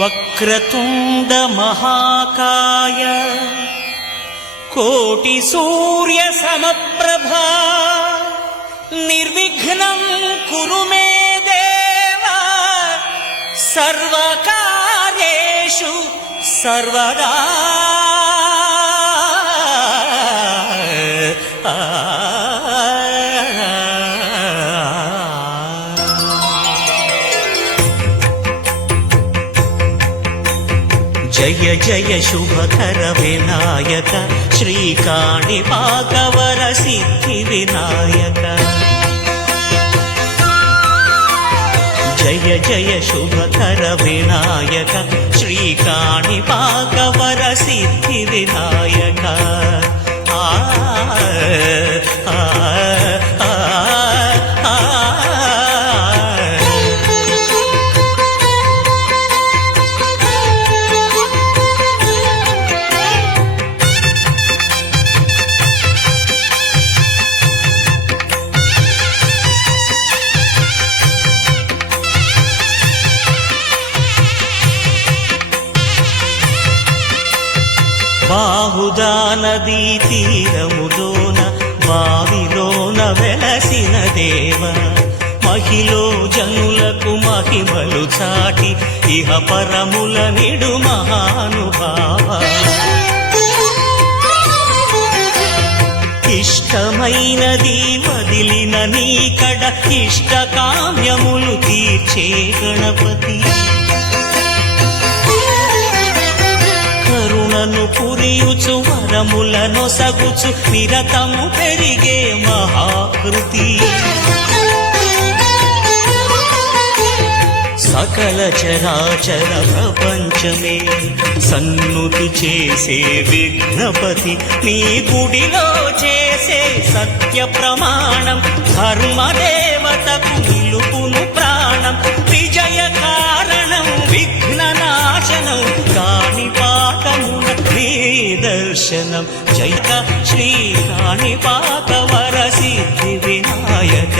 వక్రతుండ మహాకాయ కోటి సూర్య సమప్రభా నిర్విఘ్నం కురు మే దేవ సర్వకార్యేషు సర్వదా. జయ జయ శుభకర వినాయక శ్రీకాణిపాకవర సిద్ధి వినాయక. జయ జయ శుభకర వినాయక శ్రీకాణిపాకవర సిద్ధి వినాయక. ఆ ఆ ఆ బాహుదా నదీ తీరములోన బావిలోన వెలసిన దేవ మహిలో జనులకు మహిమలు చాటి ఇహ పరముల నిడు మహానుభావ. ఇష్టమైనది వదిలిన నీకడ ఇష్ట కామ్యములు తీర్చే గణపతి. కరుణను పురియుచు వరములను సగుచు నిరతము పెరిగే మహాకృతి. సకల చరాచర ప్రపంచమే సన్నుతి చేసే విఘ్నపతి నీ గుడిలో చేసే సత్య ప్రమాణం ధర్మదేవతకు నిలుపును ప్రాణం. విజయ కారణం విఘ్న నాశనం కాణిపాకమున నీ దర్శనం. జయ శ్రీ కాణిపాకవర సిద్ధి వినాయక